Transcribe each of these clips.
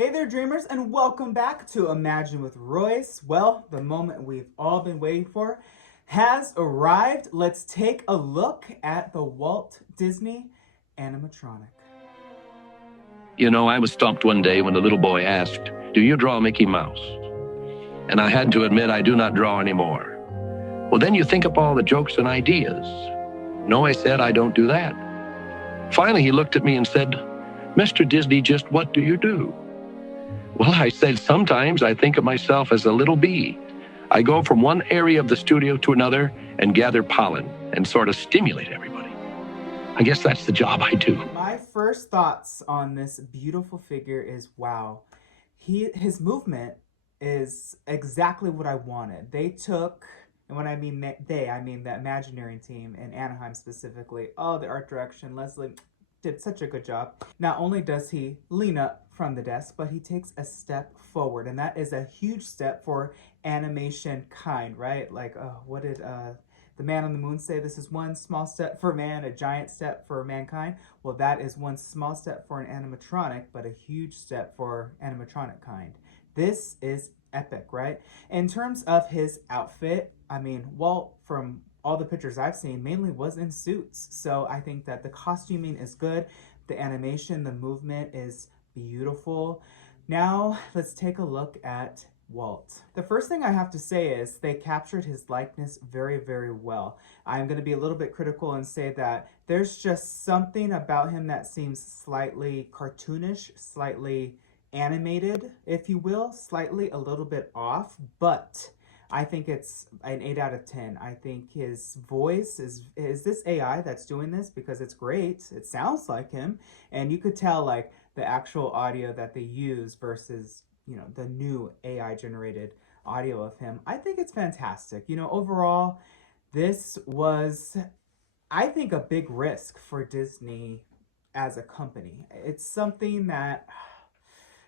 Hey there, dreamers, and welcome back to Imagine with Royce. Well, the moment we've all been waiting for has arrived. Let's take a look at the Walt Disney Animatronic. I was stumped one day when the little boy asked, "Do you draw Mickey Mouse?" And I had to admit I do not draw anymore. Well, then you think up all the jokes and ideas. No, I said, I don't do that. Finally, he looked at me and said, "Mr. Disney, just what do you do?" Well, I said, sometimes I think of myself as a little bee. I go from one area of the studio to another and gather pollen and sort of stimulate everybody. I guess that's the job I do. My first thoughts on this beautiful figure is wow. His movement is exactly what I wanted. They took, and when I mean they, I mean the Imagineering team in Anaheim specifically. Oh, the art direction, Leslie did such a good job. Not only does he lean up from the desk, but he takes a step forward, and that is a huge step for animation kind, right? Like, what did the man on the moon say? This is one small step for man, a giant step for mankind. Well, that is one small step for an animatronic, but a huge step for animatronic kind. This is epic, right? In terms of his outfit, I mean, Walt, from all the pictures I've seen, mainly was in suits. So I think that the costuming is good. The animation, the movement is beautiful. Now let's take a look at Walt. The first thing I have to say is they captured his likeness very, very well. I'm going to be a little bit critical and say that there's just something about him that seems slightly cartoonish, slightly animated, if you will, slightly a little bit off, but I think it's an 8 out of 10. I think his voice is this AI that's doing this, because it's great. It sounds like him, and you could tell like the actual audio that they use versus, the new AI generated audio of him. I think it's fantastic. Overall, this was, I think, a big risk for Disney as a company. It's something that,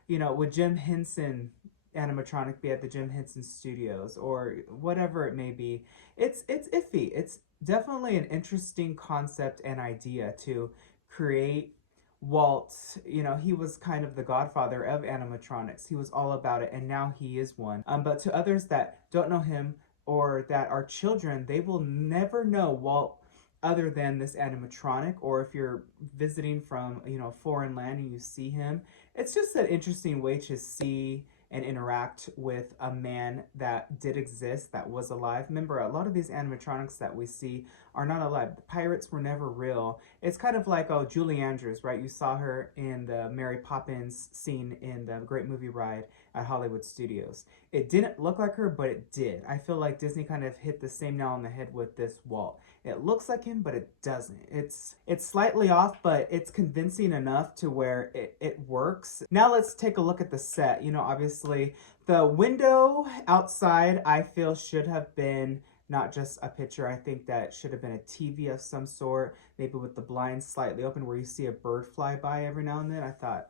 would Jim Henson animatronic be at the Jim Henson Studios or whatever it may be? It's iffy. It's definitely an interesting concept and idea to create Walt. He was kind of the godfather of animatronics. He was all about it, and now he is one. But to others that don't know him or that are children, they will never know Walt other than this animatronic. Or if you're visiting from foreign land and you see him, it's just an interesting way to see and interact with a man that did exist, that was alive. Remember, a lot of these animatronics that we see are not alive. The pirates were never real. It's kind of like, Julie Andrews, right? You saw her in the Mary Poppins scene in the Great Movie Ride at Hollywood Studios. It didn't look like her, but it did. I feel like Disney kind of hit the same nail on the head with this Walt. It looks like him, but it doesn't. It's slightly off, but it's convincing enough to where it works. Now let's take a look at the set. Obviously, the window outside, I feel, should have been not just a picture. I think that it should have been a TV of some sort, maybe with the blinds slightly open where you see a bird fly by every now and then. I thought,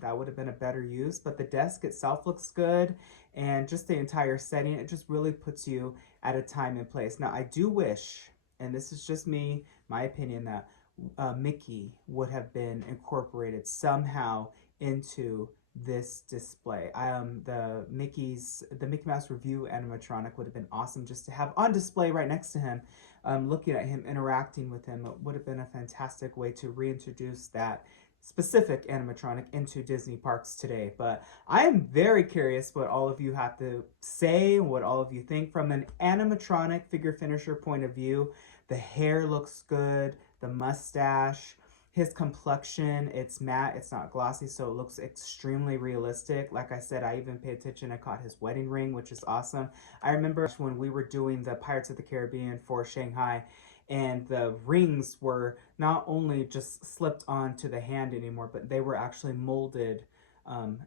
that would have been a better use. But the desk itself looks good, and just the entire setting, it just really puts you at a time and place. Now, I do wish, and this is just me, my opinion, that Mickey would have been incorporated somehow into this display. The Mickey Mouse Review animatronic would have been awesome just to have on display right next to him, looking at him, interacting with him. It would have been a fantastic way to reintroduce that specific animatronic into Disney parks today. But I am very curious what all of you have to say, what all of you think from an animatronic figure finisher point of view. The hair looks good, the mustache, his complexion, it's matte, it's not glossy, so it looks extremely realistic. Like I said, I even paid attention, I caught his wedding ring, which is awesome. I remember when we were doing the Pirates of the Caribbean for Shanghai, and the rings were not only just slipped onto the hand anymore, but they were actually molded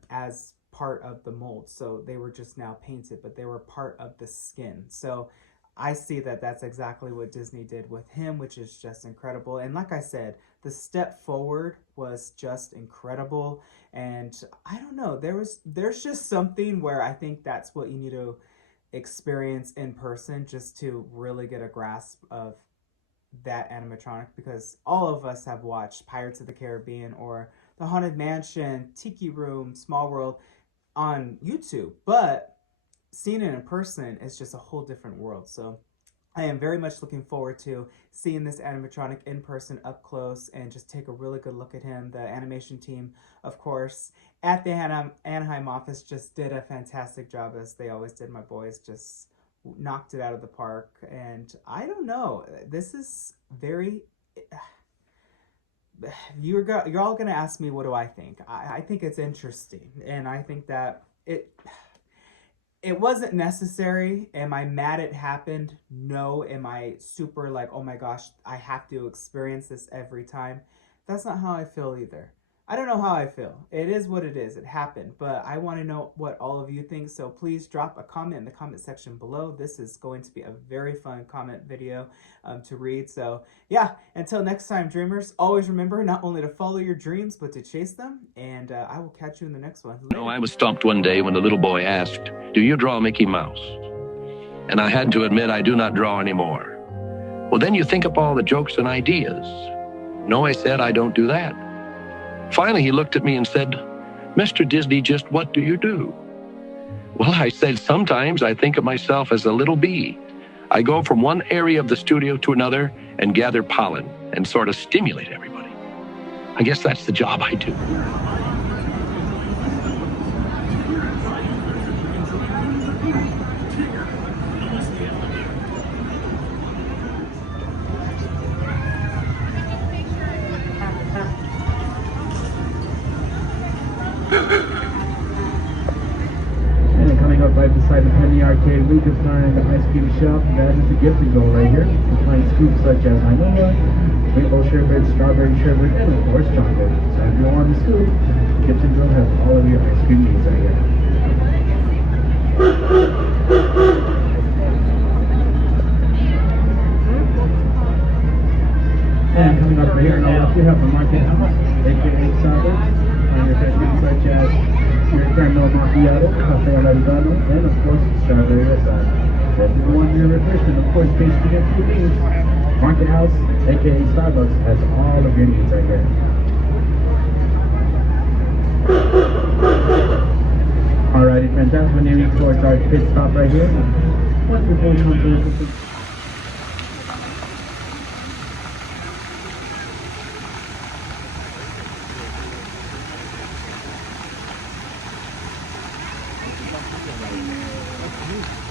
as part of the mold. So they were just now painted, but they were part of the skin. So I see that that's exactly what Disney did with him, which is just incredible. And like I said, the step forward was just incredible. And I don't know, there's just something where I think that's what you need to experience in person just to really get a grasp of that animatronic, because all of us have watched Pirates of the Caribbean or the Haunted Mansion, Tiki Room, Small World on YouTube, but seeing it in person is just a whole different world. So I am very much looking forward to seeing this animatronic in person up close and just take a really good look at him. The animation team, of course, at the Anaheim office just did a fantastic job, as they always did. My boys just knocked it out of the park. And I don't know, this is very. You're all gonna ask me what do I think. I think it's interesting, and I think that it wasn't necessary. Am I mad it happened? No. Am I super like, oh my gosh, I have to experience this every time? That's not how I feel either. I don't know how I feel. It is what it is. It happened. But I want to know what all of you think. So please drop a comment in the comment section below. This is going to be a very fun comment video to read. So yeah, until next time, dreamers, always remember not only to follow your dreams, but to chase them. And I will catch you in the next one. Later. No, I was stumped one day when the little boy asked, "Do you draw Mickey Mouse?" And I had to admit I do not draw anymore. Well, then you think up all the jokes and ideas. No, I said, I don't do that. Finally, he looked at me and said, "Mr. Disney, just what do you do?" Well, I said, sometimes I think of myself as a little bee. I go from one area of the studio to another and gather pollen and sort of stimulate everybody. I guess that's the job I do. And coming up right beside the Penny Arcade, we can find the ice cream shop. That is the gifting goal right here. You can find scoops such as vanilla, rainbow sherbet, strawberry sherbet, and of course chocolate. So if you want a scoop, Gibson will have all of your ice cream needs right here. And coming up right here, we have the Market House, aka Starbucks. And refreshments such as your caramel macchiato, cafe americano, and of course strawberry asada. So if you want your refreshment, of course, please forget your needs. Market House, aka Starbucks, has all of your needs right here. Alrighty, fantastic. We're nearing towards our pit stop right here. Once before we come to the Thank you.